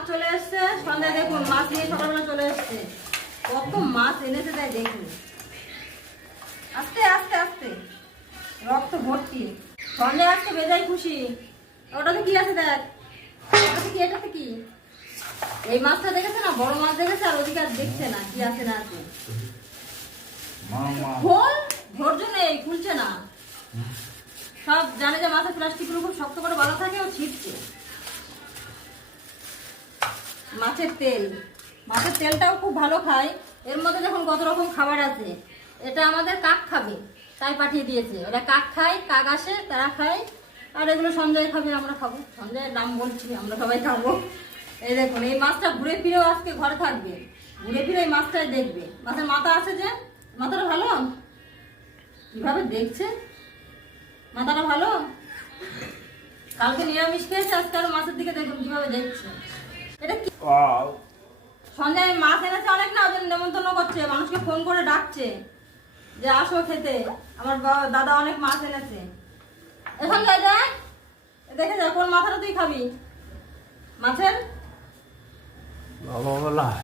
মাছ চলে এসছে। সন্ধ্যায় দেখুন মাছ নিয়ে সকালবেলা চলে এসছে। কত মাছ এনেছে তাই দেখুন। আস্তে আস্তে আস্তে রক্ত ভর্তি। সন্ধ্যায় আজকে বেজায় খুশি। ওটাতে কি আছে দেখ, ওটাতে কি, এটাতে কি? এই মাছটা দেখেছে না, বড় মাছ দেখেছে, আর ওদিকে আর দেখছে না কি আছে না আছে। খোল ধৈর্য নেই, খুলছে না। সব জানে যে মাছের প্লাস্টিক গুলো খুব শক্ত করে বাঁধা থাকে, ও ছিটছে। মাছের তেল, মাছের তেলটাও খুব ভালো খায়। এর মধ্যে দেখুন কত রকম খাবার আছে। এটা আমাদের কাক খাবে তাই পাঠিয়ে দিয়েছে। ওরা কাক খায়, কাক আসে তারা খায়। আর এগুলো সঞ্জয় খাবে, আমরা খাবো। সঞ্জয়ের নাম বলছি, আমরা সবাই খাবো। এই দেখুন এই মাছটা ঘুরে ফিরেও আজকে ঘরে থাকবে, ঘুরে ফিরে এই মাছটাই দেখবে। মাছের মাথা আছে যে, মাথাটা ভালো কিভাবে দেখছে, মাথাটা ভালো। কালকে নিরামিষ খেয়েছে, আজকে আরো মাছের দিকে দেখুন কিভাবে দেখছে। এটা কি সঞ্জয় মাছ এনেছে অনেক না, ওদের নেমন্তন্ন করছে, মানুষকে ফোন করে ডাকছে যে আসো খেতে। আমার দাদা অনেক মাছ এনেছে। এখন যাই দেখ, দেখে যা কোন মাথাটা তুই খাবি মাছের।